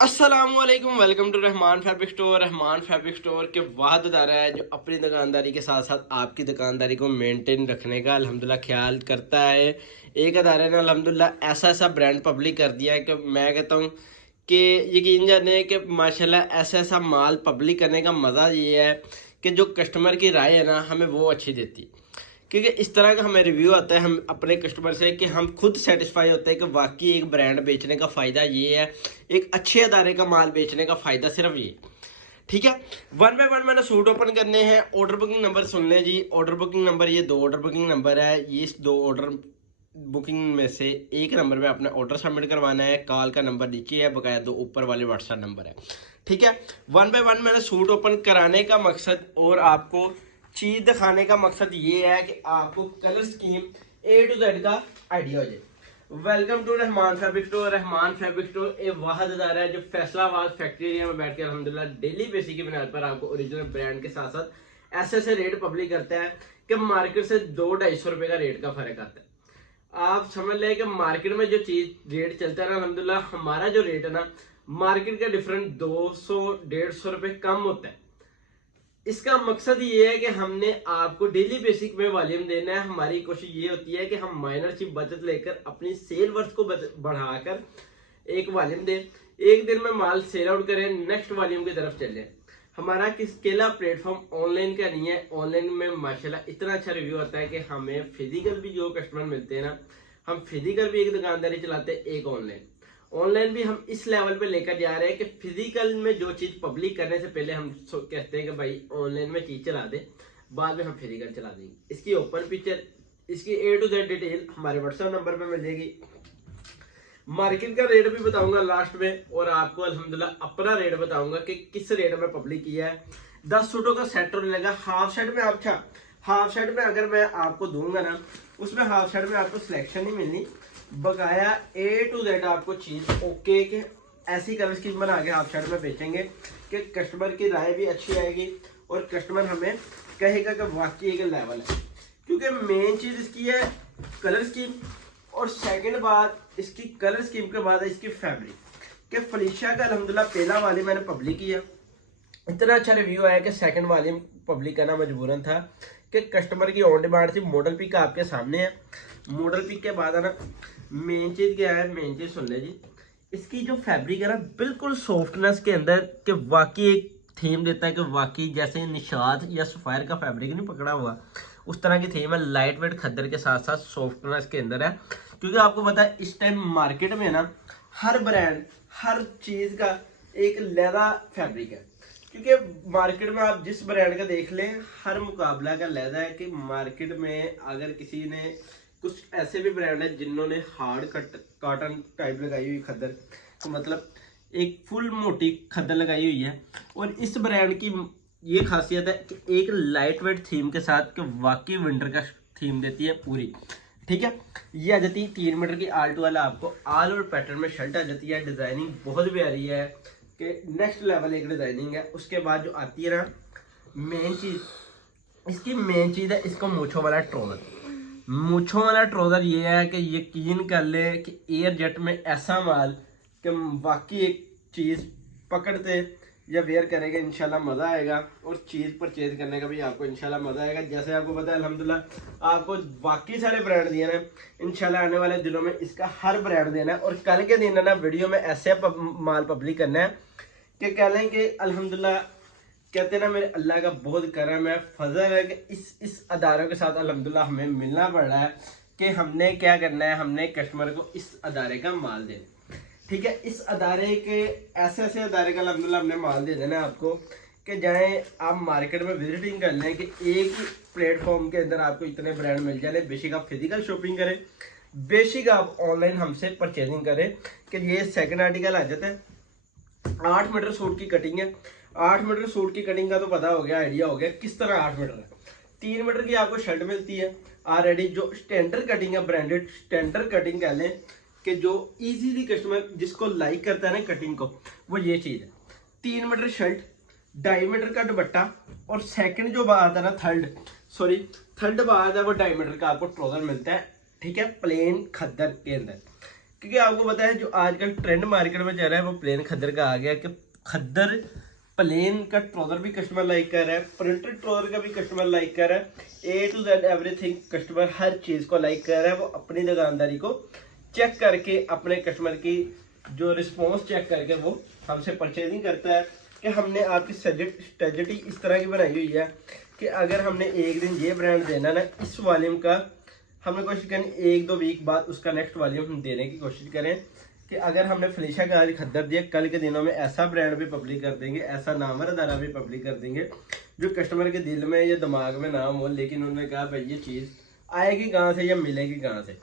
अस्सलामुअलैकुम, welcome to Rahman fabric store. Rahman fabric store के वाहद अदारा है जो अपनी दुकानदारी के साथ साथ आपकी दुकानदारी को मेंटेन रखने का अल्हम्दुलिल्लाह ख्याल करता है। एक अदारे ने अल्हम्दुलिल्लाह ऐसा ऐसा ब्रांड पब्लिक कर दिया है कि मैं कहता हूँ कि यकीन जाने कि माशाल्लाह ऐसा ऐसा माल पब्लिक करने का मज़ा ये है कि जो कस्टमर की राय है ना हमें वो अच्छी देती, क्योंकि इस तरह का हमें रिव्यू आता है हम अपने कस्टमर से कि हम खुद सेटिस्फाई होते हैं कि वाकई एक ब्रांड बेचने का फ़ायदा ये है, एक अच्छे अदारे का माल बेचने का फ़ायदा सिर्फ ये। ठीक है, वन बाय वन मैंने सूट ओपन करने हैं। ऑर्डर बुकिंग नंबर सुन लें जी। ऑर्डर बुकिंग नंबर, ये दो ऑर्डर बुकिंग नंबर है। ये इस दो ऑर्डर बुकिंग में से एक नंबर पे अपना ऑर्डर सबमिट करवाना है। कॉल का नंबर नीचे है, बकाया दो ऊपर वाले व्हाट्सएप नंबर है। ठीक है, वन बाय वन मैंने सूट ओपन कराने का मकसद और आपको चीज़ दिखाने का मकसद ये है कि आपको colour scheme A to Z का आइडिया हो जाए। Welcome to Rahman fabric store. Rahman fabric store एक वाहद अदारा है जो फैसलाबाद फैक्ट्री एरिया में बैठ कर अल्हम्दुलिल्लाह डेली बेसिस की बुनियाद पर आपको ओरिजिनल ब्रांड के साथ साथ ऐसे ऐसे रेट पब्लिक करता है कि मार्केट से 200-250 रुपए का रेट का फर्क आता है। आप समझ लें कि मार्केट में जो चीज रेट चलता है ना, अल्हम्दुलिल्लाह हमारा जो रेट है ना मार्केट का डिफरेंट 200-150 रुपए कम होता है। इसका मकसद ये है कि हमने आपको डेली बेसिक में वॉल्यूम देना है। हमारी कोशिश ये होती है कि हम माइनर सी बचत लेकर अपनी सेल वर्थ को बढ़ाकर एक वॉल्यूम दें, एक दिन में माल सेल आउट करें, नेक्स्ट वॉल्यूम की तरफ चलें। हमारा किसकेला प्लेटफॉर्म ऑनलाइन का नहीं है। ऑनलाइन में माशाल्लाह इतना अच्छा रिव्यू आता है कि हमें फिजिकल भी जो कस्टमर मिलते हैं ना, हम फिजिकल भी एक दुकानदारी चलाते हैं, एक ऑनलाइन। ऑनलाइन भी हम इस लेवल पे लेकर जा रहे हैं कि फिजिकल में जो चीज पब्लिक करने से पहले हम कहते हैं कि भाई ऑनलाइन में चीज चला दे, बाद में हम फिजिकल चला देंगे। इसकी ओपन पिक्चर, इसकी ए टू जेड डिटेल हमारे व्हाट्सएप नंबर पे मिल जाएगी। मार्केट का रेट भी बताऊंगा लास्ट में, और आपको अल्हम्दुलिल्लाह अपना रेट बताऊंगा कि किस रेट में पब्लिक किया है। 10 सूटों का सेट होने लगा। हाफ सेट में अच्छा, हाफ सेट में अगर मैं आपको दूंगा ना, उसमें हाफ सेट में आपको सिलेक्शन नहीं मिलनी, बकाया ए टू जेड आपको चीज ओके के ऐसी कलर स्कीम बना के हाफ सेट में बेचेंगे कि कस्टमर की राय भी अच्छी आएगी और कस्टमर हमें कहेगा कि वाकई एक लेवल है। क्योंकि मेन चीज इसकी है कलर स्कीम, और सेकंड बात इसकी कलर स्कीम के बाद है इसकी फैब्रिक। कि फलीशा का अल्हम्दुलिल्लाह पहला वाली मैंने पब्लिक किया, इतना अच्छा रिव्यू आया कि सेकंड वाली पब्लिक करना मजबूरन था कि कस्टमर की ऑन डिमांड थी। मॉडल पिक आपके सामने है। मॉडल पिक के बाद है ना मेन चीज क्या है, मेन चीज सुन ले जी। इसकी जो फैब्रिक है ना बिल्कुल सॉफ्टनेस के अंदर, कि वाकई एक थीम देता है कि वाकई जैसे निशात या सफायर का फैब्रिक नहीं पकड़ा हुआ, उस तरह की थीम है। लाइट वेट खद्दर के साथ साथ सॉफ्टनेस के अंदर है। क्योंकि आपको पता है इस टाइम मार्केट में ना हर ब्रांड हर चीज का एक लहदा फैब्रिक है। क्योंकि मार्केट में आप जिस ब्रांड का देख लें हर मुकाबला का लहदा है। कि मार्केट में अगर किसी ने कुछ ऐसे भी ब्रांड है जिन्होंने हार्ड कट कॉटन टाइप लगाई हुई खद्दर, तो मतलब एक फुल मोटी खद्दर लगाई हुई है। और इस ब्रांड की ये खासियत है कि एक लाइट वेट थीम के साथ कि वाकई विंटर का थीम देती है पूरी। ठीक है, ये आ जाती है 3 मीटर की आल टू वाला, आपको आल और पैटर्न में शर्ट आ जाती है। डिजाइनिंग बहुत प्यारी है कि नेक्स्ट लेवल एक डिजाइनिंग है। उसके बाद जो आती है ना मेन चीज, इसकी मेन चीज है इसको मूछों वाला ट्रोजर। मूछों वाला ट्रोजर ये है कि यकीन कर ले कि एयर जेट में ऐसा माल कि वाकई एक चीज पकड़ते या वेयर करेगा इंशाल्लाह मजा आएगा, और चीज परचेज करने का भी आपको इंशाल्लाह मजा आएगा। जैसे आपको पता है अल्हम्दुलिल्लाह आपको बाकी सारे ब्रांड दिए ना, इंशाल्लाह आने वाले दिनों में इसका हर ब्रांड देना है। और कल के दिन है ना वीडियो में ऐसे माल पब्लिक करना है कि कह लें कि अल्हम्दुलिल्लाह कहते हैं ना मेरे अल्लाह का बहुत करम है, फजल है कि इस अदारों के साथ अल्हम्दुलिल्लाह हमें मिलना पड़ रहा है कि हमने क्या करना है, हमने कस्टमर को इस अदारे का माल देना। ठीक है, इस अदारे के ऐसे ऐसे अदारे का अल्हम्दुलिल्लाह हमने माल दे देना है आपको कि जाएं आप मार्केट में विजिटिंग कर लें कि एक ही प्लेटफॉर्म के अंदर आपको इतने ब्रांड मिल जाए। बेशक आप फिजिकल शॉपिंग करें, बेशक आप ऑनलाइन हमसे परचेजिंग करें। कि ये सेकंड आर्टिकल आ जाता है। 8 मीटर सूट की कटिंग है। 8 मीटर सूट की कटिंग का तो पता हो गया, आइडिया हो गया किस तरह 8 मीटर है। 3 मीटर की आपको शर्ट मिलती है ऑलरेडी, जो स्टैंडर्ड कटिंग है, ब्रांडेड स्टैंडर्ड कटिंग कह लें कि जो इजीली कस्टमर जिसको लाइक करता है ना कटिंग को, वो ये चीज है। 3 मीटर शर्ट, 2.5 मीटर का दुपट्टा, और सेकंड जो बात है ना थर्ड बात है वो 2.5 मीटर का आपको ट्राउजर मिलता है। ठीक है, प्लेन खद्दर के अंदर क्योंकि आपको पता है जो आजकल ट्रेंड मार्केट में चल रहा है वो प्लेन खद्दर का आ गया, कि खद्दर प्लेन का ट्राउजर भी कस्टमर लाइक कर रहा है, प्रिंटेड ट्राउजर का भी कस्टमर लाइक कर रहा है, A to Z everything customer हर चीज़ को लाइक कर रहा है। वो अपनी दुकानदारी को चेक करके, अपने कस्टमर की जो रिस्पॉन्स चेक करके वो हमसे परचेजिंग करता है। कि हमने आपकी स्ट्रेटजी इस तरह की बनाई हुई है कि अगर हमने एक दिन ये ब्रांड देना ना, इस वॉल्यूम का हमने कोशिश करनी 1-2 वीक बाद उसका नेक्स्ट वॉल्यूम हम देने की कोशिश करें। कि अगर हमने फलीशा का आज खद्दर दिया, कल के दिनों में ऐसा ब्रांड भी पब्लिक कर देंगे, ऐसा नामवर अदारा भी पब्लिक कर देंगे जो कस्टमर के दिल में या दिमाग में नाम हो, लेकिन उन्होंने कहा भाई ये चीज़ आएगी कहाँ से या मिलेगी कहाँ से।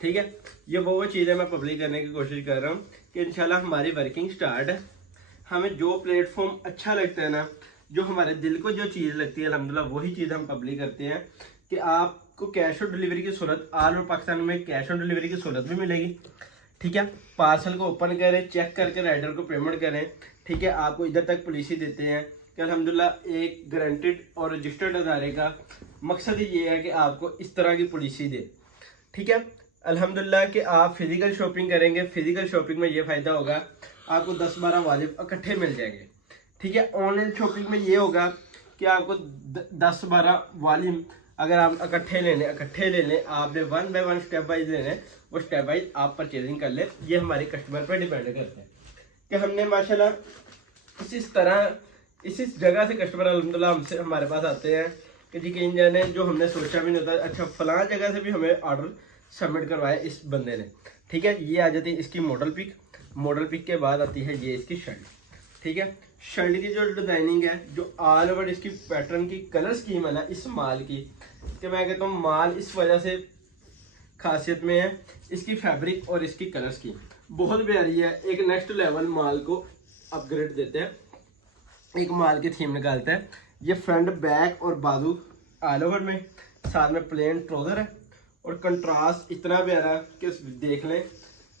ठीक है, ये वो चीज़ है मैं पब्लिक करने की कोशिश कर रहा हूँ कि इंशाल्लाह हमारी वर्किंग स्टार्ट है। हमें जो प्लेटफॉर्म अच्छा लगता है ना, जो हमारे दिल को जो चीज़ लगती है अल्हम्दुलिल्लाह वही चीज़ हम पब्लिक करते हैं। कि आपको कैश ऑन डिलीवरी की सहूलत ऑल ओवर पाकिस्तान में कैश ऑन डिलीवरी की सहूलत भी मिलेगी। ठीक है, पार्सल को ओपन करें, चेक करके राइडर को पेमेंट करें। ठीक है, आपको इधर तक पॉलिसी देते हैं कि अल्हम्दुलिल्लाह एक गारंटेड और रजिस्टर्ड अदारे का मकसद ही ये है कि आपको इस तरह की पॉलिसी दे। ठीक है, अल्हम्दुलिल्लाह कि आप फिजिकल शॉपिंग करेंगे, फिजिकल शॉपिंग में ये फ़ायदा होगा आपको 10-12 वालिम इकट्ठे मिल जाएंगे। ठीक है, ऑनलाइन शॉपिंग में ये होगा कि आपको 10-12 वालिम अगर आप इकट्ठे ले लें, आपने 1 बाय 1 स्टेप वाइज लेने, वो स्टेप वाइज आप परचेजिंग कर ले। ये हमारे कस्टमर पर डिपेंड करते हैं कि हमने माशाल्लाह इसी जगह से कस्टमर अल्हम्दुलिल्लाह हमसे हमारे पास आते हैं कि जी कहीं जाने जो हमने सोचा भी नहीं होता, अच्छा फलां जगह से भी हमें ऑर्डर सबमिट करवाया इस बंदे ने। ठीक है, ये आ जाती है इसकी मॉडल पिक। मॉडल पिक के बाद आती है ये इसकी शर्ट। ठीक है, शर्ट की जो डिज़ाइनिंग है, जो ऑल ओवर इसकी पैटर्न की कलर स्कीम है ना इस माल की, कि मैं कहता हूँ माल इस वजह से खासियत में है, इसकी फैब्रिक और इसकी कलर स्कीम बहुत प्यारी है। एक नेक्स्ट लेवल माल को अपग्रेड देते हैं, एक माल की थीम निकालता है। ये फ्रंट बैक और बाजू ऑल ओवर में, साथ में प्लेन ट्राउजर है और कंट्रास्ट इतना प्यारा कि देख लें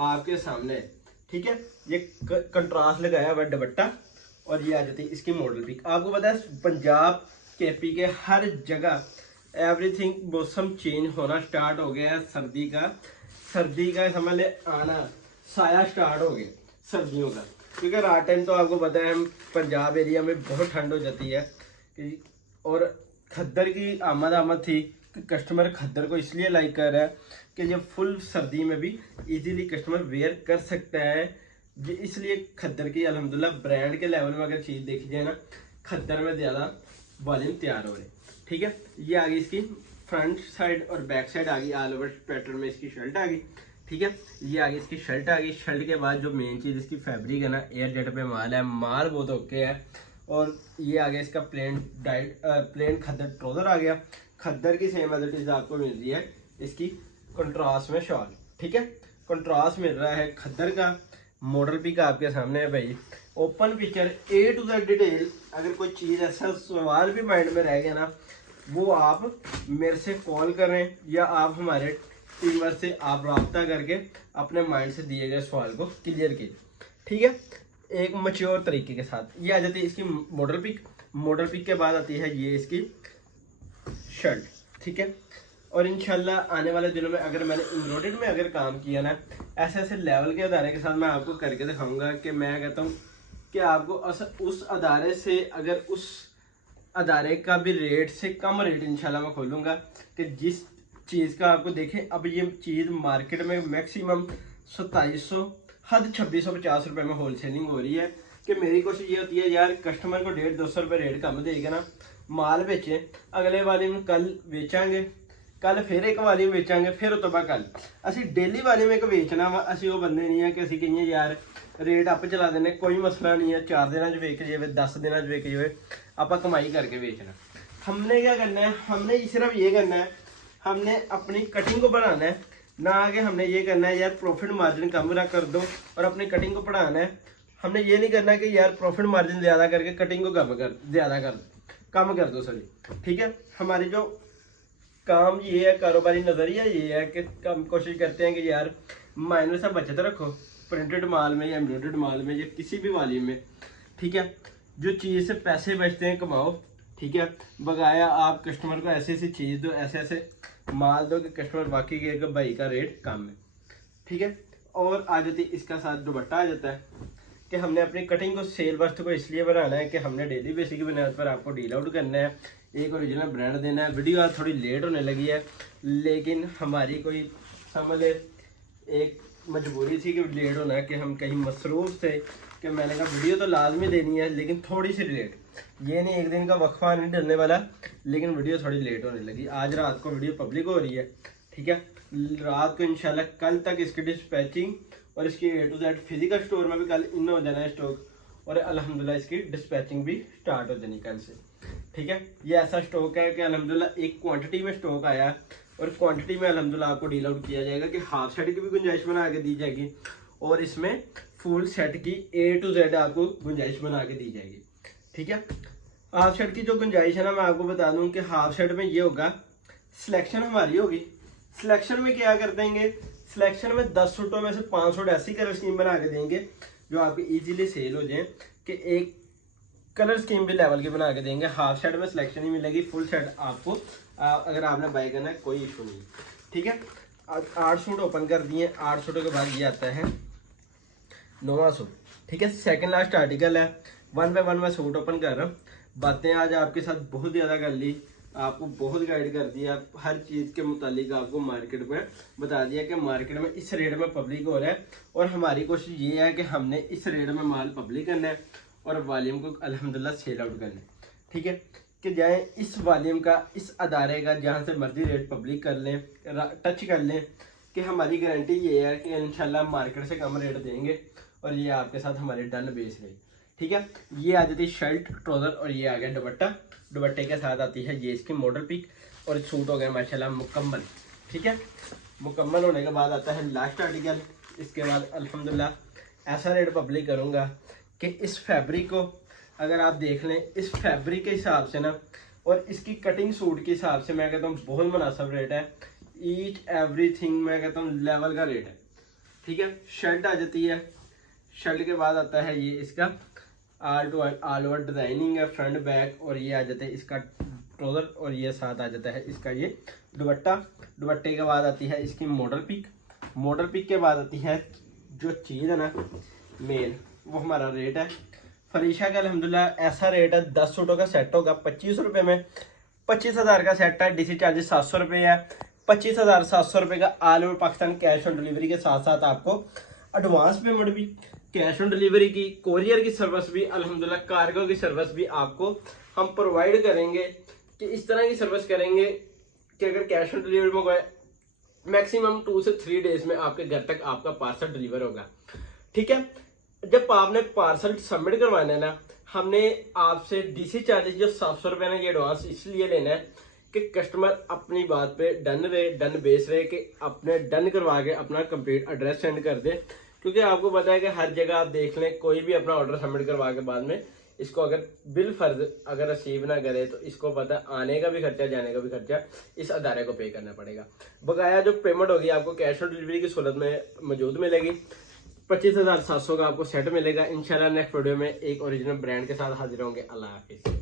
आपके सामने। ठीक है, ये कंट्रास्ट लगाया हुआ दुपट्टा और ये आ जाती है इसकी मॉडल पिक। आपको पता है पंजाब केपी के हर जगह एवरीथिंग मौसम चेंज होना स्टार्ट हो गया है। सर्दी का समझ ले आना, साया स्टार्ट हो गया सर्दियों का। क्योंकि रात टाइम तो आपको पता है पंजाब एरिया में बहुत ठंड हो जाती है और खद्दर की आमद थी कि कस्टमर खद्दर को इसलिए लाइक कर रहा है कि जब फुल सर्दी में भी इजीली कस्टमर वेयर कर सकता है। इसलिए खद्दर की अल्हम्दुलिल्लाह ब्रांड के लेवल में अगर चीज़ देखी जाए ना, खद्दर में ज़्यादा वॉल्यूम तैयार हो रहे। ठीक है, ये आ गई इसकी फ्रंट साइड और बैक साइड आ गई, ऑल ओवर पैटर्न में इसकी शर्ट आ गई। ठीक है, ये आ गई इसकी शर्ट आ गई। शर्ट के बाद जो मेन चीज़ इसकी फैब्रिक है ना, एयर जेट पे माल है, माल बहुत ओके है। और ये आ गया इसका प्लेन खद्दर ट्राउजर आ गया। खद्दर की सेम एज इट इज आपको मिल रही है इसकी कंट्रास्ट में शॉल। ठीक है, कंट्रास्ट मिल रहा है खद्दर का। मॉडल पिक आपके सामने है भाई, open picture A to Z detail. अगर कोई चीज़ ऐसा सवाल भी माइंड में रह गया ना, वो आप मेरे से कॉल करें या आप हमारे टीमर से आप रब्ता करके अपने माइंड से दिए गए सवाल को क्लियर कीजिए। ठीक है, एक मैच्योर तरीके के साथ। ये आ जाती है इसकी मॉडल पिक। मॉडल पिक के बाद आती है ये इसकी शर्ट। ठीक है, और इंशाल्लाह आने वाले दिनों में अगर मैंने एम्ब्रॉयडरी में अगर काम किया ना, ऐसे ऐसे लेवल के अदारे के साथ मैं आपको करके दिखाऊंगा कि मैं कहता हूँ कि आपको उस अदारे से, अगर उस अदारे का भी रेट से कम रेट इंशाल्लाह मैं खोलूँगा कि जिस चीज़ का आपको देखें अब ये चीज़ मार्केट में मैक्सिमम 2700 हद 2650 रुपये में होल सेलिंग हो रही है। कि मेरी कोशिश ये होती है यार कस्टमर को 150-200 रुपये रेट कम देगा ना, माल बेचें, अगले वाले में कल बेचांगे, कल फिर एक वाली बेचांगे, फिर उस तो बाद कल असी डेली वाली में एक बेचना वा। असी वो बंदे नहीं है कि असी कहिए यार रेट अप चला देने, कोई मसला नहीं है, 4 दिन वेक जाए 10 दिन वेक जाए, आप कमाई करके बेचना। हमने क्या करना है, हमने सिर्फ ये करना है, हमने अपनी कटिंग को बढ़ाना है, ना आगे हमने ये करना है यार प्रॉफिट मार्जिन कम कर दो और अपनी कटिंग को बढ़ाना है। हमने ये नहीं करना कि यार प्रॉफिट मार्जिन ज़्यादा करके कटिंग को कम कर दो सॉरी। ठीक है, हमारी जो काम ये है, कारोबारी नज़रिया ये है कि हम कोशिश करते हैं कि यार माइनर सा बचत रखो प्रिंटेड माल में या एम्ब्रॉयडर्ड माल में या किसी भी वाली में। ठीक है, जो चीज़ से पैसे बचते हैं कमाओ। ठीक है, बगाया आप कस्टमर को ऐसी ऐसी चीज़ दो, ऐसे ऐसे माल दो कि कस्टमर वाकई के भाई का रेट कम है। ठीक है, और आ जाती इसका साथ दुपट्टा आ जाता है कि हमने अपनी कटिंग को सेल वर्थ को इसलिए बनाना है कि हमने डेली बेसिस की बुनियाद पर आपको डील आउट करना है, एक ओरिजिनल ब्रांड देना है। वीडियो आज थोड़ी लेट होने लगी है, लेकिन हमारी कोई समझ एक मजबूरी थी कि लेट होना है, कि हम कहीं मसरूफ़ थे कि मैंने कहा वीडियो तो लाजमी देनी है लेकिन थोड़ी सी लेट। ये नहीं एक दिन का वक्फा नहीं डलने वाला, लेकिन वीडियो थोड़ी लेट होने लगी। आज रात को वीडियो पब्लिक हो रही है, ठीक है। रात को इंशाल्लाह कल तक इसकी डिस्पैचिंग और इसकी A to Z physical store में भी कल इन हो जाना है स्टॉक, और अल्हम्दुलिल्लाह इसकी डिस्पैचिंग भी स्टार्ट हो जानी कल से, ठीक है। ये ऐसा स्टॉक है कि अल्हम्दुलिल्लाह एक क्वांटिटी में स्टॉक आया है, और क्वांटिटी में अल्हम्दुलिल्लाह आपको डील आउट किया जाएगा कि हाफ सेट की भी गुंजाइश बना के दी जाएगी, और इसमें फुल सेट की A to Z आपको गुंजाइश बना के दी जाएगी, ठीक है। हाफ सेट की जो गुंजाइश है ना, मैं आपको बता दूं कि हाफ सेट में ये होगा, सिलेक्शन हमारी होगी। सिलेक्शन में क्या कर देंगे, सिलेक्शन में 10 सूटों में से 5 सूट ऐसी कलर स्कीम बना के देंगे जो आपकी इजीली सेल हो जाए, कि एक कलर स्कीम भी लेवल की बना के देंगे। हाफ सेट में सिलेक्शन ही मिलेगी, फुल सेट आपको अगर आपने बाय करना है कोई इशू नहीं, ठीक है। 8 सूट ओपन कर दिए, 8 सूटों के बाद ये आता है 9वां सूट, ठीक है। सेकंड लास्ट आर्टिकल है, 1 बाय 1 मैं सूट ओपन कर रहा हूँ। बातें आज आपके साथ बहुत ज़्यादा कर ली, आपको बहुत गाइड कर दिया, हर चीज़ के मुतालिक आपको मार्केट में बता दिया कि मार्केट में इस रेट में पब्लिक हो रहा है, और हमारी कोशिश ये है कि हमने इस रेट में माल पब्लिक करना है और वॉल्यूम को अल्हम्दुलिल्लाह सेल आउट करना है, ठीक है। कि जाए इस वॉल्यूम का, इस अदारे का जहाँ से मर्जी रेट पब्लिक कर लें, टच कर लें, कि हमारी गारंटी ये है कि इंशाल्लाह मार्केट से कम रेट देंगे, और ये आपके साथ हमारे डन बेस रहे, ठीक है। ये आ जाती है शर्ट ट्राउजर, और ये आ गया दुपट्टा। दुपट्टे के साथ आती है ये इसकी मॉडल पिक, और सूट हो गया माशाल्लाह मुकम्मल, ठीक है। मुकम्मल होने के बाद आता है लास्ट आर्टिकल। इसके बाद अल्हम्दुलिल्लाह ऐसा रेट पब्लिक करूँगा कि इस फैब्रिक को अगर आप देख लें, इस फैब्रिक के हिसाब से ना, और इसकी कटिंग सूट के हिसाब से मैं कहता हूँ बहुत मुनासिब रेट है। ईच एवरीथिंग मैं कहता हूँ लेवल का रेट है, ठीक है। शर्ट आ जाती है, शर्ट के बाद आता है ये इसका ऑल ओवर डिजाइनिंग है, फ्रंट बैक, और ये आ जाता है इसका ट्राउजर, और ये साथ आ जाता है इसका ये दुपट्टा। दुपट्टे के बाद आती है इसकी मॉडल पिक। मॉडल पिक के बाद आती है जो चीज़ है ना मेन, वो हमारा रेट है फरीशा का। अल्हम्दुलिल्लाह ऐसा रेट है, 10 सूटों का सेट होगा 25 रुपये में। 25,000 का सेट है, DC चार्जेस 700 रुपये है। 25,700 रुपये का all over Pakistan cash on delivery के साथ साथ आपको एडवांस पेमेंट भी, कैश ऑन डिलीवरी की, कोरियर की सर्विस भी, अल्हम्दुलिल्लाह कार्गो की सर्विस भी आपको हम प्रोवाइड करेंगे। कि इस तरह की सर्विस करेंगे कि अगर कैश ऑन डिलीवरी मंगवाए मैक्सिमम 2 से 3 डेज में आपके घर तक आपका पार्सल डिलीवर होगा, ठीक है। जब आपने पार्सल सबमिट करवाना है ना, हमने आपसे DC चार्जेस जो 700 रुपये ना, ये एडवांस इसलिए लेना है कि कस्टमर अपनी बात पे डन रहे, डन बेस रहे, कि अपने डन करवा के अपना कंप्लीट एड्रेस सेंड कर दे। क्योंकि आपको पता है कि हर जगह आप देख लें, कोई भी अपना ऑर्डर सबमिट करवा के बाद में इसको अगर बिल फर्ज अगर रिसीव ना करे तो इसको पता आने का भी खर्चा, जाने का भी खर्चा इस अदारे को पे करना पड़ेगा। बकाया जो पेमेंट होगी आपको कैश ऑन डिलीवरी की सूरत में मौजूद मिलेगी। 25,700 का आपको सेट मिलेगा। इंशाल्लाह नेक्स्ट वीडियो में एक ओरिजिनल ब्रांड के साथ हाजिर होंगे। अल्लाह हाफिज़।